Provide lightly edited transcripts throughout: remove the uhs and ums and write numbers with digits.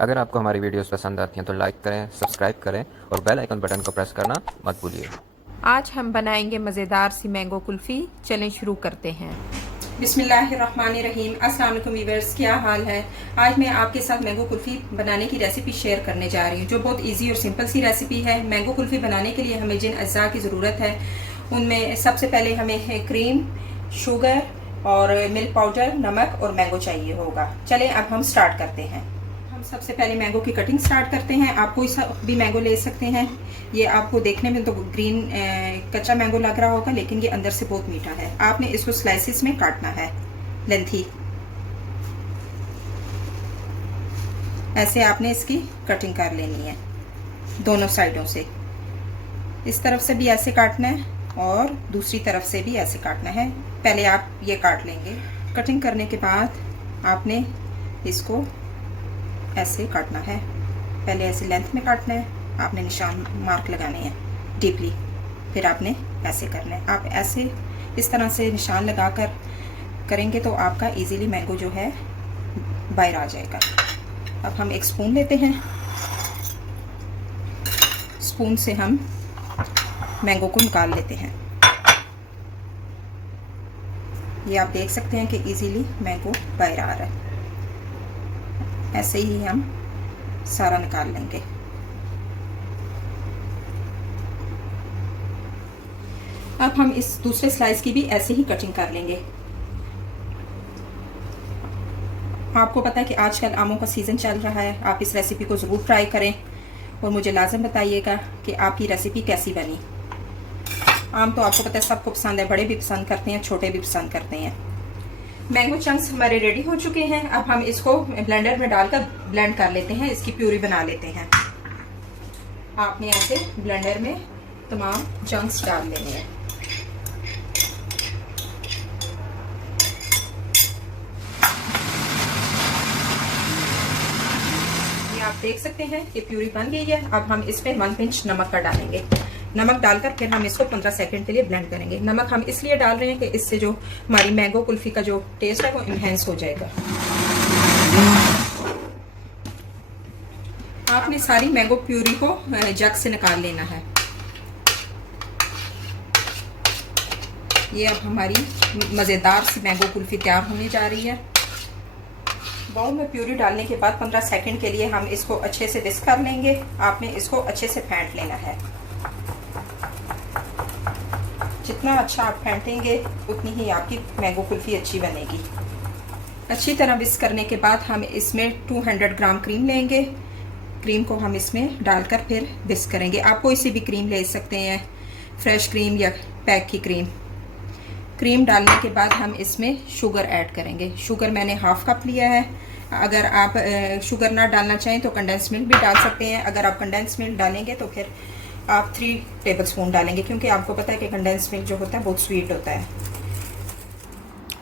अगर आपको हमारी वीडियोस पसंद आती हैं तो लाइक करें, सब्सक्राइब करें और बेल आइकन बटन को प्रेस करना मत भूलिए। आज हम बनाएंगे मज़ेदार सी मैंगो कुल्फ़ी। चलें शुरू करते हैं। बिस्मिल्लाहिर्रहमानिर्रहीम। अस्सलाम वालेकुम व्यूअर्स, क्या हाल है। आज मैं आपके साथ मैंगो कुल्फ़ी बनाने की रेसिपी शेयर करने जा रही हूँ, जो बहुत इजी और सिंपल सी रेसिपी है। मैंगो कुल्फ़ी बनाने के लिए हमें जिन अज्जा की ज़रूरत है उनमें सबसे पहले हमें क्रीम, शुगर और मिल्क पाउडर, नमक और मैंगो चाहिए होगा। चलें अब हम स्टार्ट करते हैं। हम सबसे पहले मैंगो की कटिंग स्टार्ट करते हैं। आप कोई सा भी मैंगो ले सकते हैं। ये आपको देखने में तो ग्रीन कच्चा मैंगो लग रहा होगा, लेकिन ये अंदर से बहुत मीठा है। आपने इसको स्लाइसिस में काटना है, लेंथी। ऐसे आपने इसकी कटिंग कर लेनी है दोनों साइडों से। इस तरफ से भी ऐसे काटना है और दूसरी तरफ से भी ऐसे काटना है। पहले आप ये काट लेंगे। कटिंग करने के बाद आपने इसको ऐसे काटना है। पहले ऐसे लेंथ में काटना है, आपने निशान मार्क लगाने हैं डीपली, फिर आपने ऐसे करना है। आप ऐसे इस तरह से निशान लगाकर करेंगे तो आपका इजीली मैंगो जो है बाहर आ जाएगा। अब हम एक स्पून लेते हैं। स्पून से हम मैंगो को निकाल लेते हैं। ये आप देख सकते हैं कि इजीली मैंगो बाहर आ रहा है। ऐसे ही हम सारा निकाल लेंगे। अब हम इस दूसरे स्लाइस की भी ऐसे ही कटिंग कर लेंगे। आपको पता है कि आजकल आमों का सीज़न चल रहा है। आप इस रेसिपी को ज़रूर ट्राई करें और मुझे लाजम बताइएगा कि आपकी रेसिपी कैसी बनी। आम तो आपको पता है सबको पसंद है, बड़े भी पसंद करते हैं, छोटे भी पसंद करते हैं। मैंगो चंक्स हमारे रेडी हो चुके हैं। अब हम इसको ब्लेंडर में डालकर ब्लेंड कर लेते हैं, इसकी प्यूरी बना लेते हैं। आपने ऐसे ब्लेंडर में तमाम चंक्स डाल लेने हैं। ये आप देख सकते हैं कि प्यूरी बन गई है। अब हम इस पे 1 पिंच नमक का डालेंगे। नमक डालकर फिर हम इसको 15 सेकंड के लिए ब्लेंड करेंगे। नमक हम इसलिए डाल रहे हैं कि इससे जो हमारी मैंगो कुल्फी का जो टेस्ट है वो इनहेंस हो जाएगा। आपने सारी मैंगो प्यूरी को जग से निकाल लेना है। ये अब हमारी मज़ेदार सी मैंगो कुल्फी तैयार होने जा रही है। बाउल में प्यूरी डालने के बाद 15 सेकंड के लिए हम इसको अच्छे से विस्क कर लेंगे। आपने इसको अच्छे से फेंट लेना है। जितना अच्छा आप फेंटेंगे उतनी ही आपकी मैंगो कुल्फी अच्छी बनेगी। अच्छी तरह विस्क करने के बाद हम इसमें 200 ग्राम क्रीम लेंगे। क्रीम को हम इसमें डालकर फिर विस्क करेंगे। आप कोई सी भी क्रीम ले सकते हैं, फ्रेश क्रीम या पैक की क्रीम। क्रीम डालने के बाद हम इसमें शुगर ऐड करेंगे। शुगर मैंने हाफ कप लिया है। अगर आप शुगर ना डालना चाहें तो कंडेंस मिल्क भी डाल सकते हैं। अगर आप कंडेंस मिल्क डालेंगे तो फिर आप 3 टेबलस्पून डालेंगे, क्योंकि आपको पता है कि कंडेंस मिल्क जो होता है बहुत स्वीट होता है।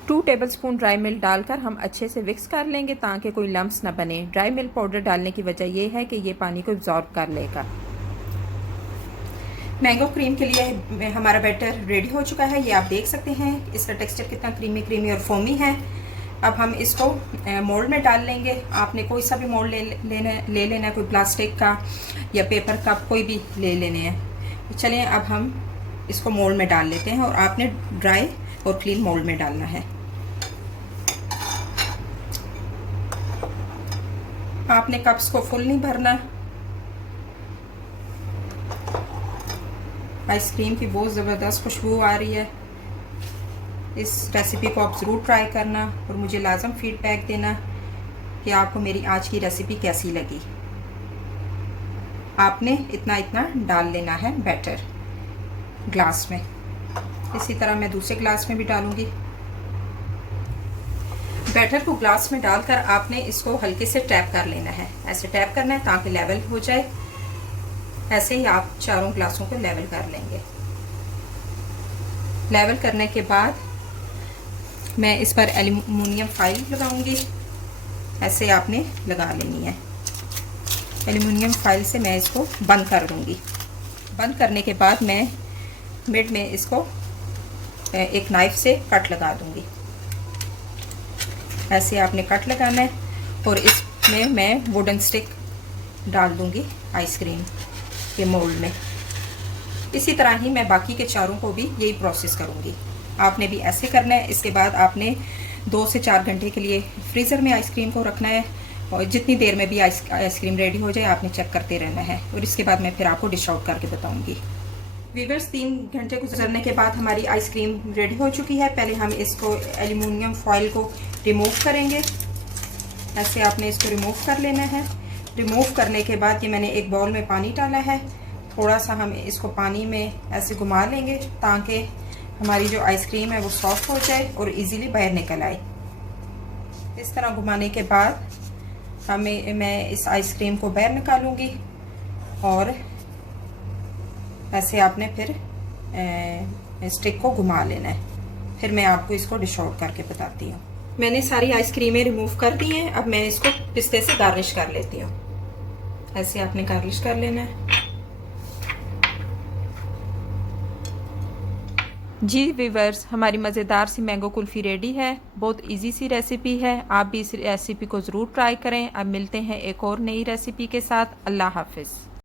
2 टेबलस्पून ड्राई मिल्क डालकर हम अच्छे से मिक्स कर लेंगे ताकि कोई लम्स ना बने। ड्राई मिल्क पाउडर डालने की वजह यह है कि ये पानी को एब्जॉर्ब कर लेगा। मैंगो क्रीम के लिए हमारा बैटर रेडी हो चुका है। ये आप देख सकते हैं इसका टेक्सचर कितना क्रीमी और फोमी है। अब हम इसको मोल्ड में डाल लेंगे। आपने कोई सा भी मोल्ड ले लेना है, कोई प्लास्टिक का या पेपर का, कोई भी ले लेने हैं। चलें अब हम इसको मोल्ड में डाल लेते हैं और आपने ड्राई और क्लीन मोल्ड में डालना है। आपने कप्स को फुल नहीं भरना। आइसक्रीम की बहुत ज़बरदस्त खुशबू आ रही है। इस रेसिपी को आप ज़रूर ट्राई करना और मुझे लाजम फीडबैक देना कि आपको मेरी आज की रेसिपी कैसी लगी। आपने इतना डाल लेना है बैटर ग्लास में। इसी तरह मैं दूसरे ग्लास में भी डालूंगी। बैटर को ग्लास में डालकर आपने इसको हल्के से टैप कर लेना है। ऐसे टैप करना है ताकि लेवल हो जाए। ऐसे ही आप चारों ग्लासों को लेवल कर लेंगे। लेवल करने के बाद मैं इस पर एल्युमिनियम फाइल लगाऊंगी। ऐसे आपने लगा लेनी है। एल्युमिनियम फाइल से मैं इसको बंद कर दूंगी। बंद करने के बाद मैं मिड में इसको एक नाइफ से कट लगा दूंगी। ऐसे आपने कट लगाना है और इस इसमें मैं वुडन स्टिक डाल दूंगी आइसक्रीम के मोल्ड में। इसी तरह ही मैं बाकी के चारों को भी यही प्रोसेस करूंगी। आपने भी ऐसे करना है। इसके बाद आपने 2 से 4 घंटे के लिए फ्रीज़र में आइसक्रीम को रखना है और जितनी देर में भी आइसक्रीम रेडी हो जाए आपने चेक करते रहना है और इसके बाद मैं फिर आपको डिश आउट करके बताऊंगी। वीवर्स, 3 घंटे गुजरने के बाद हमारी आइसक्रीम रेडी हो चुकी है। पहले हम इसको एल्युमिनियम फॉइल को रिमूव करेंगे। ऐसे आपने इसको रिमूव कर लेना है। रिमूव करने के बाद ये मैंने एक बाउल में पानी डाला है। थोड़ा सा हम इसको पानी में ऐसे घुमा लेंगे ताकि हमारी जो आइसक्रीम है वो सॉफ्ट हो जाए और इजीली बाहर निकल आए। इस तरह घुमाने के बाद मैं इस आइसक्रीम को बाहर निकालूंगी और ऐसे आपने फिर स्टिक को घुमा लेना है। फिर मैं आपको इसको डिश आउट करके बताती हूँ। मैंने सारी आइसक्रीमें रिमूव कर दी हैं। अब मैं इसको पिस्ते से गार्निश कर लेती हूँ। ऐसे आपने गार्निश कर लेना है। जी व्यूअर्स, हमारी मज़ेदार सी मैंगो कुल्फ़ी रेडी है। बहुत इजी सी रेसिपी है। आप भी इस रेसिपी को ज़रूर ट्राई करें। अब मिलते हैं एक और नई रेसिपी के साथ। अल्लाह हाफ़िज़।